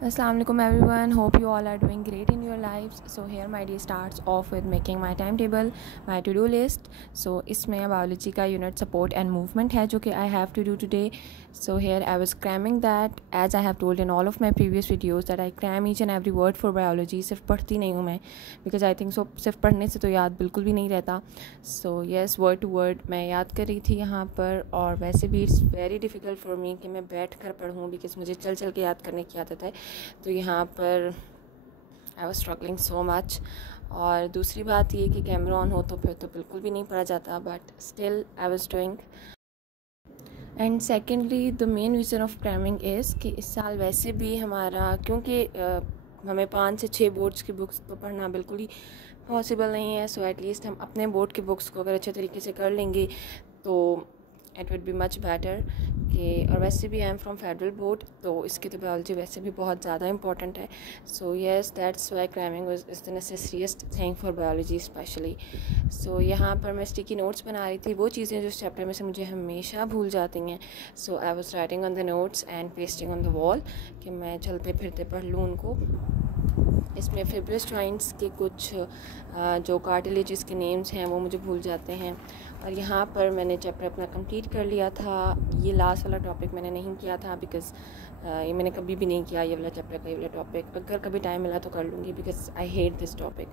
Assalamu alaikum everyone. Hope you all are doing great in your lives. So here my day starts off with making my timetable, my to-do list. So इसमें biology का unit support and movement है जो कि I have to do today. So here I was cramming that as I have told in all of my previous videos that I cram each and every word for biology. सिर्फ पढ़ती नहीं हूँ मैं because I think so सिर्फ पढ़ने से तो याद बिल्कुल भी नहीं रहता. So yes, word to word मैं याद कर रही थी यहाँ पर. और वैसे भी it's very difficult for me कि मैं बैठ कर पढ़ूँ because मुझे चल चल के याद करने की आदत है. तो यहाँ पर I was struggling so much. और दूसरी बात ये कि कैमरा ऑन हो तो फिर तो बिल्कुल भी नहीं पढ़ा जाता, but still I was doing. And secondly the main reason of cramming is कि इस साल वैसे भी हमारा क्योंकि हमें 5 से 6 बोर्ड्स की बुक्स तो पढ़ना बिल्कुल ही पॉसिबल नहीं है. सो एटलीस्ट हम अपने बोर्ड की बुक्स को अगर अच्छे तरीके से कर लेंगे तो it would be much better. कि और वैसे भी I am from federal board तो इसकी तो बायोलॉजी वैसे भी बहुत ज़्यादा इंपॉर्टेंट है. So yes that's why cramming is the necessariest thing for biology specially. So यहाँ पर मैं स्टिकी नोट्स बना रही थी, वो चीज़ें जो चैप्टर में से मुझे हमेशा भूल जाती हैं. So I was writing on the notes and pasting on the wall कि मैं चलते फिरते पढ़ लूँ उनको. इसमें फिब्रस जॉइंट्स के कुछ जो कार्टिलेजेस के नेम्स हैं वो मुझे भूल जाते हैं. और यहाँ पर मैंने चैप्टर अपना कंप्लीट कर लिया था. ये लास्ट वाला टॉपिक मैंने नहीं किया था बिकॉज़ ये मैंने कभी भी नहीं किया ये वाला चैप्टर का ये वाला टॉपिक. अगर कभी टाइम मिला तो कर लूँगी because I hate this topic.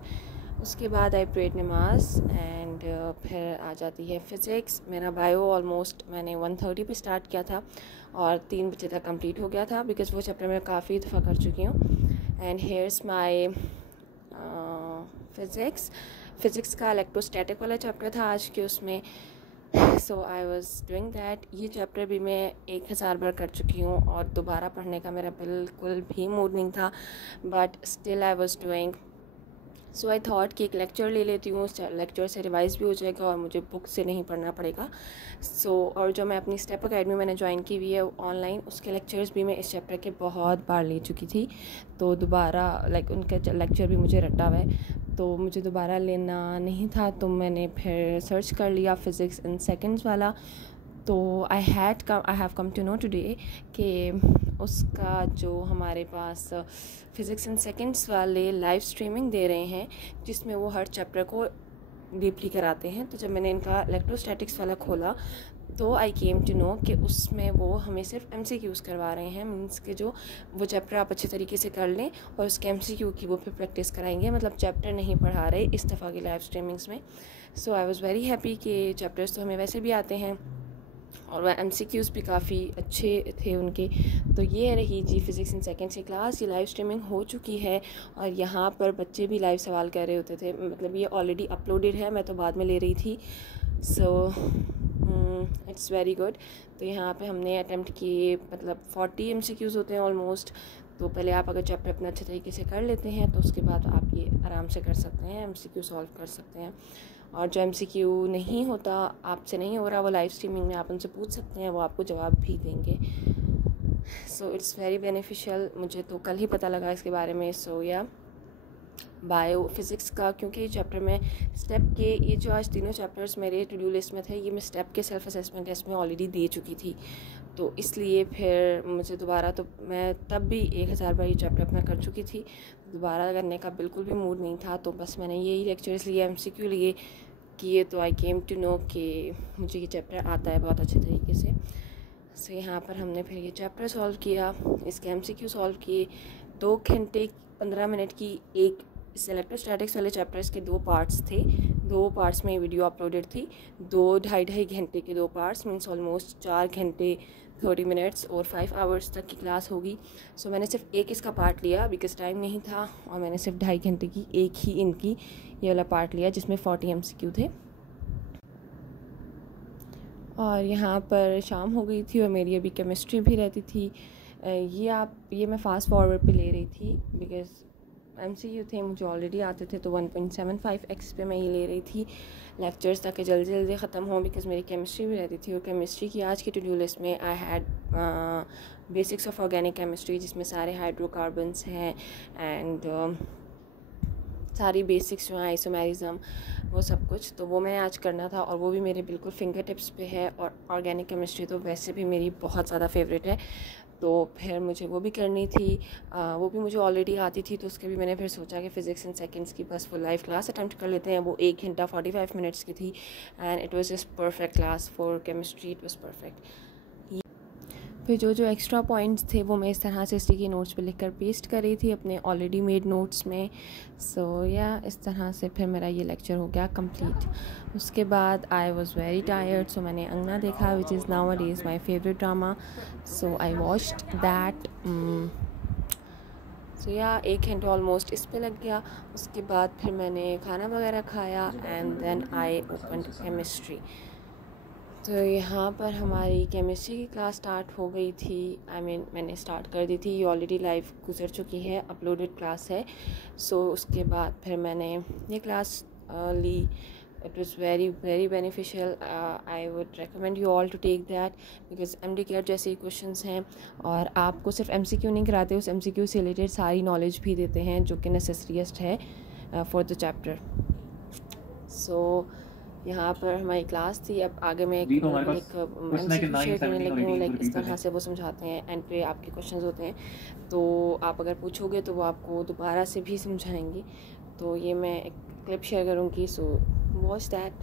उसके बाद आई प्रेड नमाज एंड फिर आ जाती है फ़िज़िक्स. मेरा बायो ऑलमोस्ट मैंने 1:30 पे स्टार्ट किया था और 3 बजे तक कंप्लीट हो गया था बिकॉज़ वो चैप्टर मैं काफ़ी दफ़ा कर चुकी हूँ. एंड हेयर्स माई फ़िज़िक्स का इलेक्ट्रोस्टैटिक वाला चैप्टर था आज के उसमें. सो आई वॉज़ डूइंग दैट. ये चैप्टर भी मैं 1000 बार कर चुकी हूँ और दोबारा पढ़ने का मेरा बिल्कुल भी मूड नहीं था, but still I was doing. So I thought कि एक लेक्चर ले लेती हूँ, उस लेक्चर से रिवाइज़ भी हो जाएगा और मुझे बुक से नहीं पढ़ना पड़ेगा. और जो मैं अपनी स्टेप अकेडमी मैंने ज्वाइन की हुई है ऑनलाइन, उसके लेक्चर्स भी मैं इस चैप्टर के बहुत बार ले चुकी थी. तो दोबारा उनका लेक्चर भी मुझे रटा हुआ है तो मुझे दोबारा लेना नहीं था. तो मैंने फिर सर्च कर लिया फ़िज़िक्स इन सेकेंड्स वाला. तो I have come to know today कि उसका जो हमारे पास फ़िज़िक्स इन सेकेंड्स वाले लाइव स्ट्रीमिंग दे रहे हैं जिसमें वो हर चैप्टर को डीपली कराते हैं. तो जब मैंने इनका इलेक्ट्रोस्टैटिक्स वाला खोला तो आई केम टू नो कि उसमें वो हमें सिर्फ MCQs करवा रहे हैं. मीन्स कि जो वो चैप्टर आप अच्छे तरीके से कर लें और उसके MCQ की वो फिर प्रैक्टिस कराएंगे, मतलब चैप्टर नहीं पढ़ा रहे इस दफ़ा की लाइव स्ट्रीमिंग्स में. सो आई वॉज़ वेरी हैप्पी कि चैप्टर्स तो हमें वैसे भी आते हैं और वह MCQs भी काफ़ी अच्छे थे उनके. तो ये रही जी फ़िज़िक्स इन सेकेंड्स की क्लास. ये लाइव स्ट्रीमिंग हो चुकी है और यहाँ पर बच्चे भी लाइव सवाल कर रहे होते थे. मतलब ये ऑलरेडी अपलोडेड है, मैं तो बाद में ले रही थी. So it's very good. तो यहाँ पे हमने अटैम्प्ट किए, मतलब 40 MCQs होते हैं ऑलमोस्ट. तो पहले आप अगर चैप्टर अपना अच्छे तरीके से कर लेते हैं तो उसके बाद आप ये आराम से कर सकते हैं, MCQ सॉल्व कर सकते हैं. और जो MCQ नहीं होता, आपसे नहीं हो रहा, वो लाइव स्ट्रीमिंग में आप उनसे पूछ सकते हैं, वो आपको जवाब भी देंगे. So it's very beneficial. मुझे तो कल ही पता लगा इसके बारे में. सो या बायो फिज़िक्स का, क्योंकि ये चैप्टर में स्टेप के, ये जो आज तीनों चैप्टर्स मेरे टू डू लिस्ट में थे, ये मैं स्टेप के सेल्फ असेसमेंट टेस्ट में ऑलरेडी दे चुकी थी. तो इसलिए फिर मुझे दोबारा, तो मैं तब भी 1000 बार ये चैप्टर अपना कर चुकी थी, दोबारा करने का बिल्कुल भी मूड नहीं था. तो बस मैंने यही लेक्चर्स लिए, MCQ लिए किए. तो आई केम टू नो कि मुझे ये चैप्टर आता है बहुत अच्छे तरीके से. सो यहाँ पर हमने फिर ये चैप्टर सॉल्व किया, इसके MCQ सॉल्व किए. 2 घंटे 15 मिनट की एक इलेक्ट्रोस्टैटिक्स वाले चैप्टर्स के 2 पार्ट्स थे. 2 पार्ट्स में वीडियो अपलोडेड थी. 2-2.5 घंटे के 2 पार्ट्स, मीन्स ऑलमोस्ट 4 घंटे 30 मिनट्स और 5 आवर्स तक की क्लास होगी. सो मैंने सिर्फ एक इसका पार्ट लिया बिकॉज़ टाइम नहीं था, और मैंने सिर्फ 2.5 घंटे की एक ही इनकी ये वाला पार्ट लिया जिसमें 40 MCQ थे. और यहाँ पर शाम हो गई थी और मेरी अभी केमिस्ट्री भी रहती थी. ये मैं फ़ास्ट फॉरवर्ड पे ले रही थी बिकॉज़ MCQ थे मुझे ऑलरेडी आते थे. तो 1.75x पे मैं ये ले रही थी लेक्चर्स ताकि जल्दी जल्दी ख़त्म हो बिकॉज़ मेरी केमिस्ट्री भी रहती थी. और केमिस्ट्री की आज की टू डू लिस्ट में I had basics of organic chemistry, जिसमें सारे हाइड्रोकार्बन्स हैं एंड सारी बेसिक्स जो हैं, आइसोमेरिज्म, वो सब कुछ. तो वो मैंने आज करना था और वो भी मेरे बिल्कुल फिंगर टिप्स पे है. और ऑर्गेनिक केमिस्ट्री तो वैसे भी मेरी बहुत ज़्यादा फेवरेट है. तो फिर मुझे वो भी करनी थी, वो भी मुझे ऑलरेडी आती थी, तो उसके भी मैंने फिर सोचा कि फ़िज़िक्स इन सेकंड्स की बस वो लाइव क्लास अटेम्प्ट कर लेते हैं। वो 1 घंटा 45 मिनट्स की थी and it was just perfect class for chemistry, it was perfect. फिर जो एक्स्ट्रा पॉइंट्स थे वो मैं इस तरह से स्टिकी नोट्स पे लिखकर पेस्ट कर रही थी अपने ऑलरेडी मेड नोट्स में। सो या इस तरह से फिर मेरा ये लेक्चर हो गया कंप्लीट। उसके बाद I was very tired, so मैंने अंगना देखा which is nowadays my favourite drama. So I watched that. So yeah 1 घंटा ऑलमोस्ट इस पे लग गया। उसके बाद फिर मैंने खाना वगैरह खाया and then I open chemistry. तो यहाँ पर हमारी केमिस्ट्री की क्लास स्टार्ट हो गई थी। मैंने स्टार्ट कर दी थी, ये ऑलरेडी लाइव गुजर चुकी है, अपलोडेड क्लास है। सो उसके बाद फिर मैंने ये क्लास ली। It was very very beneficial. I would recommend you all to take that because MD जैसे क्वेश्चंस हैं और आपको सिर्फ MCQ नहीं कराते, उस MCQ से रिलेटेड सारी नॉलेज भी देते हैं जो कि नेसेसरीस्ट है फॉर द चैप्टर। सो यहाँ पर हमारी क्लास थी। अब आगे मैं एक MCQ शेयर करने लगी हूँ, लाइक इस तरह से वो समझाते हैं, एंड पे आपके क्वेश्चंस होते हैं, तो आप अगर पूछोगे तो वो आपको दोबारा से भी समझाएंगे। तो ये मैं एक क्लिप शेयर करूँगी, सो वॉच दैट।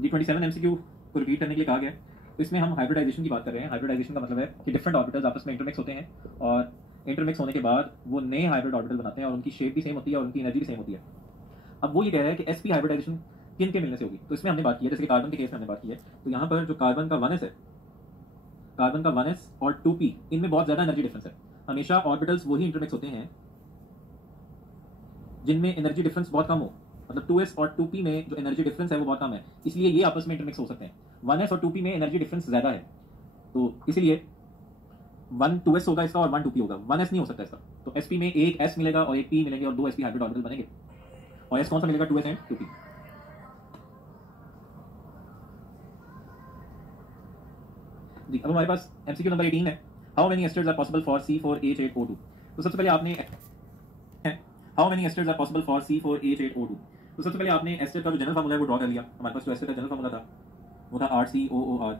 जी 27 MCQ को रिपीट करने के लिए कहा गया। तो इसमें हम हाइब्रिडाइजेशन की बात कर रहे हैं। हाइब्रिडाइजेशन का मतलब है कि डिफरेंट ऑर्बिटल्स आपस में इंटरमिक्स होते हैं और इंटरमिक्स होने के बाद वो नए हाइब्रिड ऑर्बिटल बनाते हैं और उनकी शेप भी सेम होती है और उनकी एनर्जी भी सेम होती है। अब वो ये कह रहा है कि sp हाइब्रिडाइजेशन किन के मिलने से होगी। तो इसमें हमने बात की है, जैसे कि कार्बन के केस में हमने बात की है, तो यहाँ पर जो कार्बन का 1s है, कार्बन का 1s और 2p, इनमें बहुत ज्यादा एनर्जी डिफरेंस है। हमेशा ऑर्बिटल्स वही इंटरमिक्स होते हैं जिनमें एनर्जी डिफरेंस बहुत कम हो, मतलब 2s और 2p में जो एनर्जी डिफरेंस है वो बहुत कम है, इसलिए ये आपस में इंटरमिक्स हो सकते हैं। 1s और 2p में एनर्जी डिफरेंस ज्यादा है, तो इसीलिए 1 2s होगा इसका और 1 2p होगा, 1s नहीं हो सकता इसका। तो sp में एक s मिलेगा और एक p मिलेंगे और 2 sp हाइब्रिड ऑर्बिटल बनेंगे। और s कौन सा मिलेगा? 2s and 2p। जी अब हमारे पास MCQ नंबर 18 है। How many esters are possible for C4H8O2। तो सबसे पहले आपने how many esters are possible for C4H8O2। तो सबसे पहले आपने एस्टर का जो जनरल फार्मूला है वो ड्रॉ कर लिया। हमारे पास जो एस्टर का जनरल फार्मूला था वो था RCOOR।